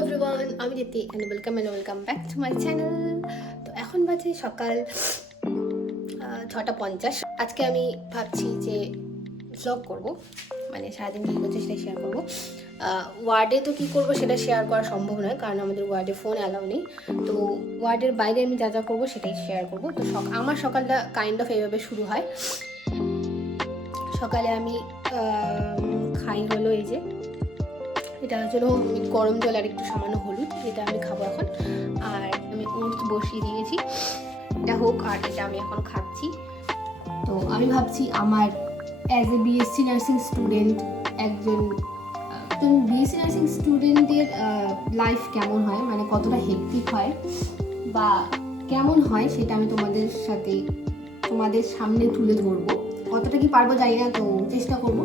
Everyone, আমি Riti and welcome back to my channel. তো এখন বাজে সকাল 6:50। আজকে আমি ভাবছি যে ভ্লগ করব, মানে সারাদিন কী করছে সেটা শেয়ার করবো। ওয়ার্ডে তো কী করবো সেটা শেয়ার করা সম্ভব নয়, কারণ আমাদের ওয়ার্ডে ফোন অ্যালাউ নেই। তো ওয়ার্ডের বাইরে আমি যা যা করবো সেটাই শেয়ার করবো। তো আমার সকালটা কাইন্ড অফ এইভাবে শুরু হয়। সকালে আমি খাই হলো এই যে, এটা হলো গরম জল আর একটু সামান্য হলুদ, এটা আমি খাবো এখন। আর আমি ওটস বসিয়ে দিয়েছি, এটা হোক। আর এটা আমি এখন খাচ্ছি। তো আমি ভাবছি আমার as a BSc nursing student, একজন বিএসসি নার্সিং স্টুডেন্টের লাইফ কেমন হয়, মানে কতটা হেক্টিক হয় বা কেমন হয়, সেটা আমি তোমাদের সামনে তুলে ধরবো। কতটা কি পারবো জানি না, তো চেষ্টা করবো।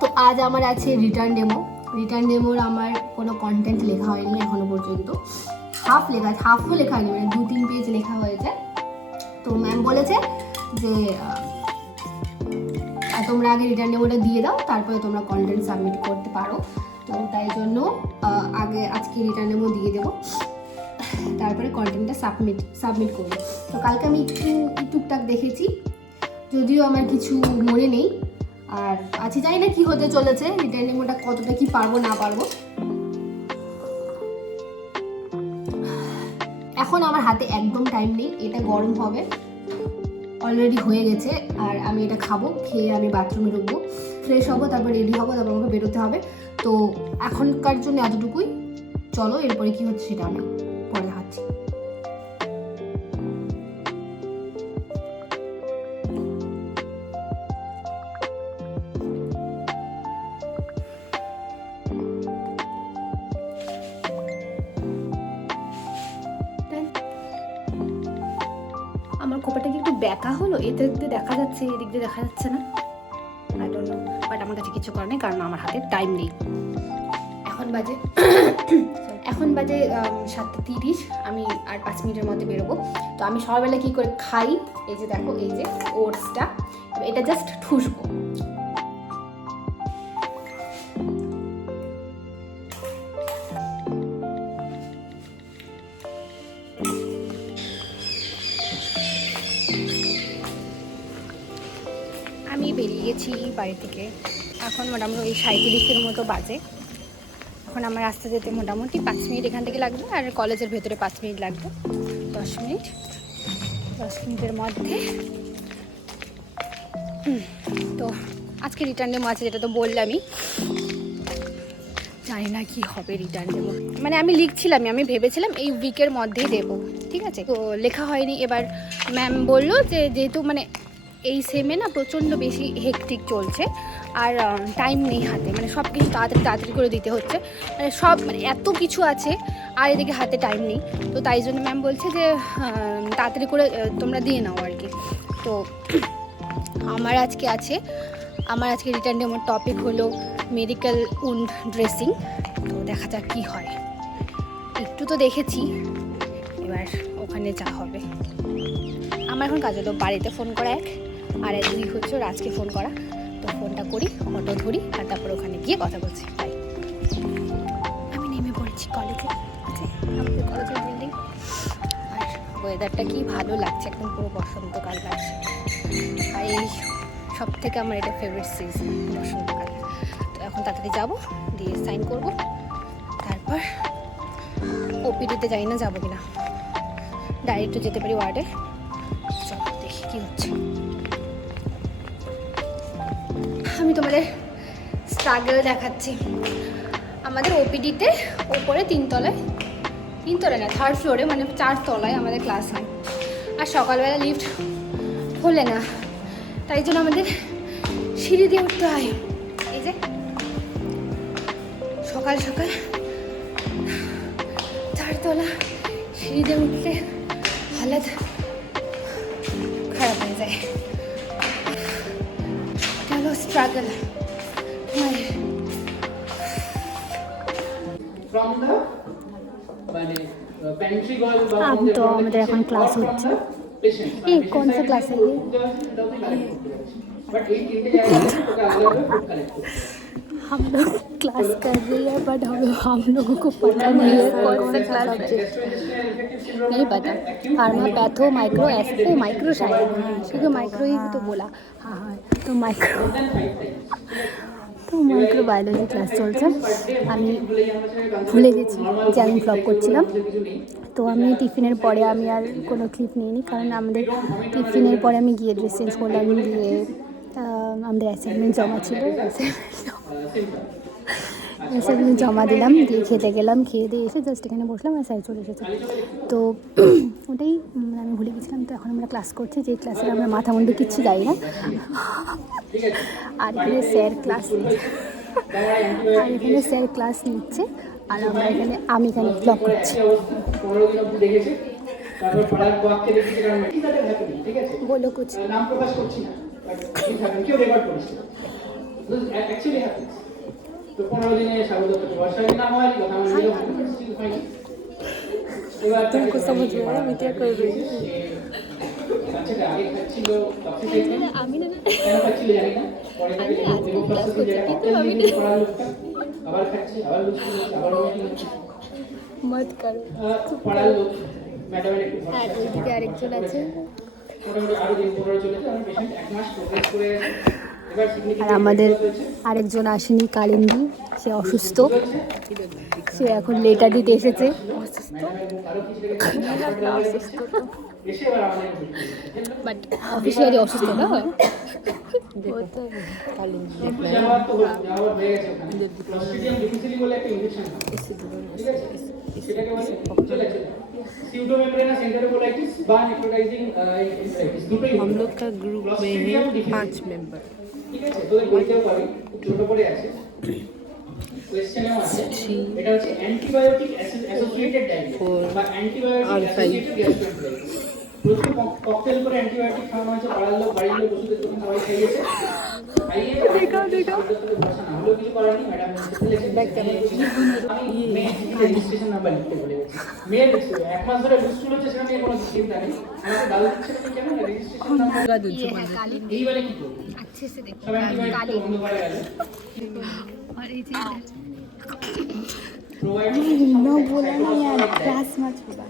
তো আজ আমার আছে রিটার্ন ডেমোর আমার কোনো কন্টেন্ট লেখা হয়নি এখনো পর্যন্ত। হাফও লেখা হয়নি, মানে 2-3 পেজ লেখা হয়েছে। তো ম্যাম বলেছে যে তোমরা আগে রিটার্ন ডেমোটা দিয়ে দাও, তারপরে তোমরা কন্টেন্ট সাবমিট করতে পারো। তো তাই জন্য আজকে রিটার্ন ডেমো দিয়ে দেবো, তারপরে কন্টেন্টটা সাবমিট করবো। তো কালকে আমি টুকটাক দেখেছি, যদিও আমার কিছু মনে নেই। আর আজকে জানি না কি হতে চলেছে, রিটার্ন ডেমোটা কতটা কি পারবো না পারবো। এখন আমার হাতে একদম টাইম নেই, এটা গরম হবে, অলরেডি হয়ে গেছে। আর আমি এটা খাবো, খেয়ে আমি বাথরুমে ঢুকবো, ফ্রেশ হবো, তারপর রেডি হবো, তারপর আমাকে বেরোতে হবে। তো এখনকার জন্য এতটুকুই। চলো এরপরে কি হচ্ছে সেটা আমি পরে দেখাচ্ছি। আমার খোপাটা কি একটু ব্যাকা হলো, এতে দেখা যাচ্ছে, এদিক দিয়ে দেখা যাচ্ছে না, আই ডোন্ট নো। বাট আমার কাছে কিছু করার নেই, কারণ আমার হাতে টাইম নেই। এখন বাজে 7:30। আমি আর 5 মিনিটের মধ্যে বেরোবো। তো আমি সকালবেলা কী করে খাই, এই যে দেখো, এই যে ওটসটা, এটা জাস্ট ঠুসবো। আমি বেরিয়ে গেছি বাড়ি থেকে, এখন মোটামুটি ওই 37-এর মতো বাজে। এখন আমার রাস্তা যেতে মোটামুটি 5 মিনিট এখান থেকে লাগবে, আর কলেজের ভেতরে 5 মিনিট লাগবে। 10 মিনিটের মধ্যে। তো আজকে রিটার্ন ডেমো আছে, যেটা তো বললামই। জানি না কি হবে রিটার্ন ডেমো, মানে আমি লিখছিলামই, আমি ভেবেছিলাম এই উইকের মধ্যেই দেবো, ঠিক আছে। তো লেখা হয়নি। এবার ম্যাম বললো যে যেহেতু মানে এই সেমে না প্রচণ্ড বেশি হেকটিক চলছে, আর টাইম নেই হাতে, মানে সব কিছু তাড়াতাড়ি করে দিতে হচ্ছে, মানে এত কিছু আছে, আর এদিকে হাতে টাইম নেই। তো তাই জন্য ম্যাম বলছে যে তাড়াতাড়ি করে তোমরা দিয়ে নাও আর কি। তো আমার আজকে রিটার্ন ডেমোর টপিক হলো মেডিকেল উন্ড ড্রেসিং। তো দেখা যাক কী হয়। একটু তো দেখেছি, এবার ওখানে যা হবে। আমার এখন কাজ হলো বাড়িতে ফোন করা, আর 2 হচ্ছে ওর আজকে ফোন করা। তো ফোনটা করি, অটো ধরি, আর তারপর ওখানে গিয়ে কথা বলছি। তাই আমি নেমে পড়েছি কলেজে, আমাদের কলেজের বিল্ডিং। আর ওয়েদারটা কি ভালো লাগছে, একদম পুরো বসন্তকাল লাগছে। আর এই সব থেকে আমার এটা ফেভারিট সিজন, বসন্তকাল। তো এখন তাড়াতাড়ি যাবো, দিয়ে সাইন করবো, তারপর ওপিডিতে যাই না, যাবো কিনা, ডাইরেক্টও যেতে পারি ওয়ার্ডে। চলো দেখি কী হচ্ছে। আমি তোমাদের স্ট্রাগল দেখাচ্ছি। আমাদের ওপিডিতে ওপরে 3 তলায় না, 3rd ফ্লোরে, মানে 4 তলায় আমাদের ক্লাস হয়। আর সকালবেলা লিফট খোলে না, তাই জন্য আমাদের সিঁড়ি দিয়ে উঠতে হয়। এই যে সকাল 4 তলা সিঁড়ি দিয়ে উঠলে হালত খারাপ হয়ে যায়। এটা হলো স্ট্রাগল। তো আমাদের এখন ক্লাস হচ্ছে। এই কোন সে ক্লাস है ये? हम लोग क्लास कर रही है बट हम लोगों को पता नहीं है कौन सा क्लास नहीं पता। फार्मा पैथो माइक्रो एसपो माइक्रो शायद, क्योंकि माइक्रो ही तो बोला। हाँ हाँ, तो মাইক্রো বায়োলজি ক্লাস চলছে। আমি ভুলে গেছি যে আমি ব্লগ করছিলাম। তো আমি টিফিনের পরে আমি আর কোনো ক্লিপ নিইনি, কারণ আমাদের টিফিনের পরে আমি গিয়ে ড্রেস চেঞ্জ করলাম, গিয়ে আমাদের অ্যাসাইনমেন্ট জমা ছিল, অ্যাসাইনমেন্ট জমা দিলাম, দিয়ে খেতে গেলাম, খেয়ে দিয়ে এসে জাস্ট এখানে বসলাম আর স্যার চলে এসেছে। তো ওটাই আমি ভুলে গেছিলাম। তো এখন আমরা ক্লাস করছি, যে ক্লাসে আমরা মাথা মুন্ডু কিচ্ছু যাই না, আর এখানে স্যার ক্লাস নিচ্ছে আর আমি এখানে ব্লগ করছি। বলো কুছ। তো 15 দিনে স্বাগত করতে বর্ষার নাম হয় কথা আমি হয়নি। এবার तुमको समझ में आया मैं क्या कर रही हूँ? আচ্ছা আগে খাচ্ছিল কফি খাইতে আমি না কেন খাচ্ছিল জানি না, পরে থেকে ক্লাস করতে যায় আমি পড়ার লোকটা আবার খাচ্ছে, আবার লুচি আবার মিটিং मत करो। পড়ার লোক ম্যাডামের একটু আর ওইদিকে আরেকজন আছে, মোটামুটি আরো দিন 15 চলেছে। আমি পেশেন্ট 1 মাস প্রোগ্রেস করে আর আমাদের আরেকজন আসেনি, কালিন্দী, সে অসুস্থ, সে এখন লেটার দিতে এসেছে। বাট অফিসিয়ালি অসুস্থ না, हम लोग का ग्रुप में है 5 मेंबर। ঠিক আছে, তোদের বইতেও পাবি, খুব ছোট করে আছে, কোশ্চেনেও আছে। এটা হচ্ছে অ্যান্টিবায়োটিক অ্যাসোসিয়েটেড ডায়াবেটিস বা অ্যান্টিবায়োটিক অ্যাসোসিয়েটেড গ্যাস্ট্রোএন্টারাইটিস। প্রচুর ককটেল করে অ্যান্টিবায়োটিক খাওয়ানো হয়েছে, পাড়ার লোক বাড়ির লোক ওষুধের দোকান সবাই খাইয়েছে। কিছু করার নেই, ম্যাডাম রেজিস্ট্রেশন নাম্বার লিখতে বলে গেছি। মেয়ের 1 মাস ধরে বুস্টুল হচ্ছে, সেটা নিয়ে কোনো চিন্তা নেই। আমাকে গাল দিচ্ছে না, কেন রেজিস্ট্রেশন নাম্বার এইবারে কি করবো? अच्छे से देखो, সব অ্যান্টিবায়োটিক বন্ধ করে গেল। और ये चीज ना बोला ना यार, क्लास मत छोड़ा।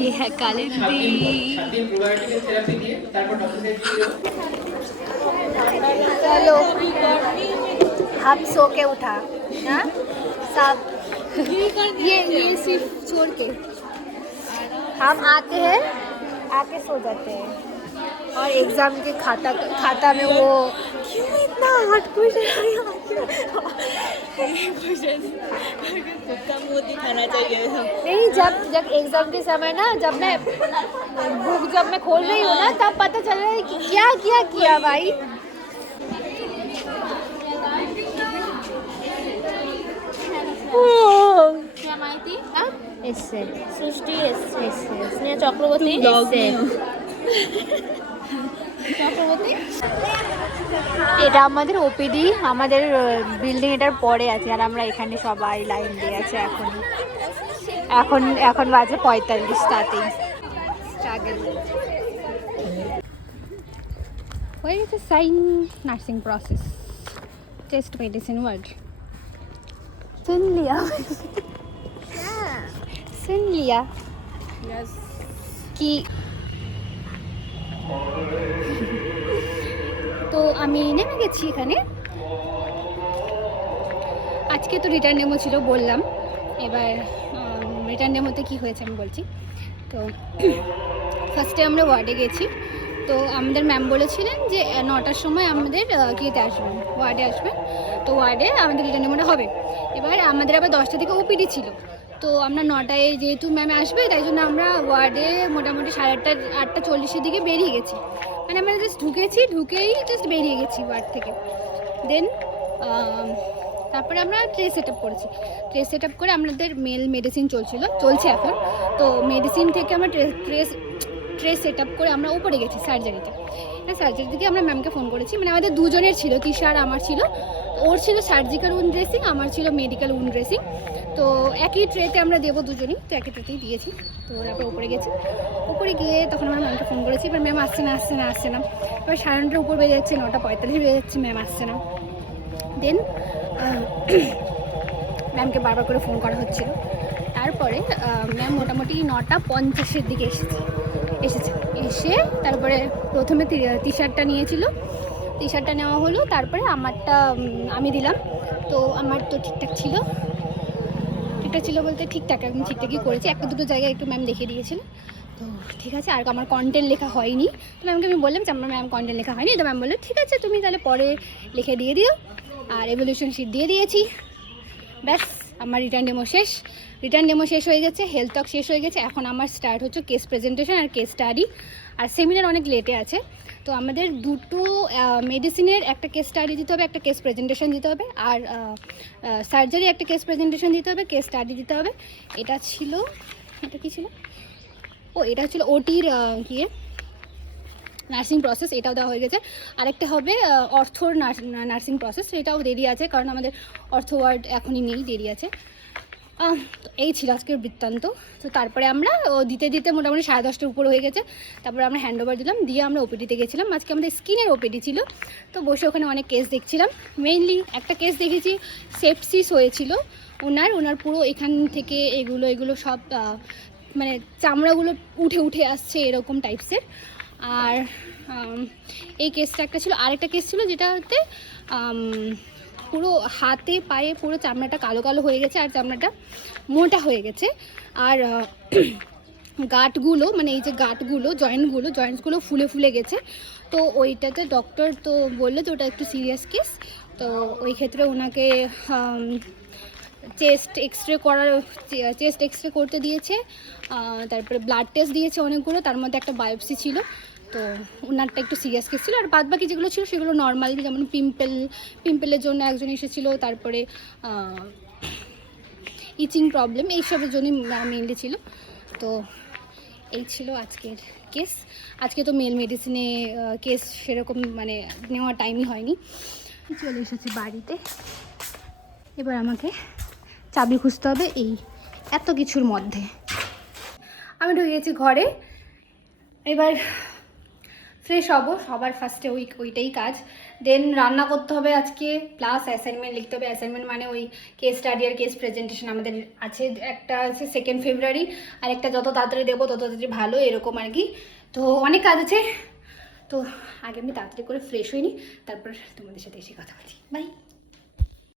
ये है कालिंदी। चलो हम सो के उठा ना सब, ये सिर्फ छोड़ के हम आते हैं, आके सो जाते हैं। और एग्जाम के खाता में वो क्यों इतना हार्ड क्वेश्चन वो दिखाना चाहिए। नहीं, जब एग्जाम के समय ना, जब मैं बुक जब मैं खोल रही हूँ ना, तब पता चल रहा है कि क्या क्या किया भाई। क्या माहिती? इससे सृष्टि स्नेहा चक्रवर्ती চক্রবর্তী। এটা আমাদের ওপিডি, আমাদের বিল্ডিং এটার পরে আছে, আর আমরা এখানে সবাই লাইন দিয়ে আছে। এখন বাজে 45 তাতেই struggle. Where is the sign nursing process? Test medicine word. सुन लिया यस कि তো আমি নেমে গেছি এখানে। আজকে তো রিটার্ন ডেমো ছিল বললাম, এবার রিটার্ন ডেমোতে কী হয়েছে আমি বলছি। তো ফার্স্টে আমরা ওয়ার্ডে গেছি, তো আমাদের ম্যাম বলেছিলেন যে 9টার সময় আমাদের কিতে আসবেন, ওয়ার্ডে আসবেন। তো ওয়ার্ডে আমাদের রিটার্ন ডেমোটা হবে। এবার আমাদের আবার 10টা থেকে ওপিডি ছিল, তো আমরা 9টায় যেহেতু ম্যাম আসবে, তাই জন্য আমরা ওয়ার্ডে মোটামুটি 8:40-এর দিকে বেরিয়ে গেছি। মানে আমরা জাস্ট ঢুকেই জাস্ট বেরিয়ে গেছি ওয়ার্ড থেকে। দেন তারপরে আমরা ট্রে সেট আপ করেছি। ট্রে সেট আপ করে আমাদের মেল মেডিসিন চলছে এখন। তো মেডিসিন থেকে আমরা ট্রে সেট আপ করে আমরা উপরে গেছি সার্জারিতে। সার্জারি থেকে আমরা ম্যামকে ফোন করেছি, মানে আমাদের দুজনের ছিল, তিশা আর আমার ছিল। ওর ছিল সার্জিক্যাল উন্ড ড্রেসিং, আমার ছিল মেডিকেল উন্ড ড্রেসিং। তো একই ট্রেতে আমরা দেবো দুজনই, তো একই ট্রেতেই দিয়েছি। তো তারপর উপরে গেছি, উপরে গিয়ে তখন আমরা ম্যামকে ফোন করেছি। এবার ম্যাম আসছে না। এবার 9:30 উপর বেজে যাচ্ছে, 9:45 বেজে যাচ্ছে, ম্যাম আসছে না। দেন ম্যামকে বারবার করে ফোন করা হচ্ছিল। তারপরে ম্যাম মোটামুটি 9:50 দিকে এসেছে। এসে তারপরে প্রথমে টি শার্টটা নিয়েছিল, টি শার্টটা নেওয়া হলো। তারপরে আমারটা আমি দিলাম। তো আমার তো ঠিকঠাক ছিল বলতে ঠিকঠাক, একদম ঠিকঠাকই করেছি। একটা দুটো জায়গায় একটু ম্যাম দেখিয়ে দিয়েছিল, তো ঠিক আছে। আর আমার কন্টেন্ট লেখা হয়নি, তো ম্যামকে আমি বললাম যে আমার ম্যাম কন্টেন্ট লেখা হয়নি। তো ম্যাম বললো ঠিক আছে, তুমি তাহলে পরে লিখে দিয়ে দিও। আর এভলিউশন শিট দিয়ে দিয়েছি, ব্যাস আমার রিটার্ন ডেমো শেষ হয়ে গেছে, হেলথ টক শেষ হয়ে গেছে। এখন আমার স্টার্ট হচ্ছে কেস প্রেজেন্টেশন আর কেস স্টাডি। আর সেমিনার অনেক লেটে আছে, তো আমাদের দুটো মেডিসিনের একটা কেস স্টাডি দিতে হবে, একটা কেস প্রেজেন্টেশন দিতে হবে। আর সার্জারি একটা কেস প্রেজেন্টেশন দিতে হবে, কেস স্টাডি দিতে হবে। এটা কি ছিল? এটা ছিল ওটির নার্সিং প্রসেস, এটাও দেওয়া হয়ে গেছে। আরেকটা হবে অর্থোর নার্সিং প্রসেস, এটাও দেরি আছে, কারণ আমাদের অর্থ ওয়ার্ড এখনই নেই, দেরি আছে। তো এই ছিল আজকের বৃত্তান্ত। তো তারপরে আমরা দিতে মোটামুটি 10:30 উপর হয়ে গেছে। তারপরে আমরা হ্যান্ড ওভার দিলাম, দিয়ে আমরা ওপিডিতে গেছিলাম। আজকে আমাদের স্কিনের ওপিডি ছিল, তো বসে ওখানে অনেক কেস দেখছিলাম। মেইনলি একটা কেস দেখেছি, সেপসিস হয়েছিল ওনার পুরো এখান থেকে এগুলো সব মানে চামড়াগুলো উঠে আসছে, এরকম টাইপসের। আর এই কেসটা একটা ছিল। আরেকটা কেস ছিল যেটাতে পুরো হাতে পায়ে পুরো চামড়াটা কালো হয়ে গেছে, আর চামড়াটা মোটা হয়ে গেছে। আর গাঁটগুলো, মানে এই যে গাঁটগুলো, জয়েন্টসগুলো ফুলে গেছে। তো ওইটাতে ডক্টর তো বললো যে ওটা একটু সিরিয়াস কেস। তো ওই ক্ষেত্রে ওনাকে চেস্ট এক্সরে করতে দিয়েছে। তারপরে ব্লাড টেস্ট দিয়েছে অনেকগুলো, তার মধ্যে একটা বায়োপসি ছিল। তো ওনারটা একটু সিরিয়াস কেস ছিল। আর বাদ বাকি যেগুলো ছিল সেগুলো নর্মাল, যেমন পিম্পলের জন্য একজন এসেছিলো, তারপরে ইচিং প্রবলেম, এইসবের জন্যই মেনলি ছিল। তো এই ছিল আজকের কেস। আজকে তো মেল মেডিসিনে কেস সেরকম মানে নেওয়ার টাইমই হয়নি। চলে এসেছি বাড়িতে, এবার আমাকে চাবি খুঁজতে হবে এই এত কিছুর মধ্যে। আমি ঢুকে গেছি ঘরে, এবার ফ্রেশ হবো। সবার ফার্স্টে ওইটাই কাজ। দেন রান্না করতে হবে আজকে, প্লাস অ্যাসাইনমেন্ট লিখতে হবে। অ্যাসাইনমেন্ট মানে ওই কেস স্টাডি আর কেস প্রেজেন্টেশন আমাদের আছে। একটা আছে 2 ফেব্রুয়ারি, আর একটা যত তাড়াতাড়ি দেবো তত তাড়াতাড়ি ভালো, এরকম আর কি। তো অনেক কাজ আছে। তো আগে আমি তাড়াতাড়ি করে ফ্রেশ হইনি, তারপর তোমাদের সাথে এসে কথা বলছি। বাই।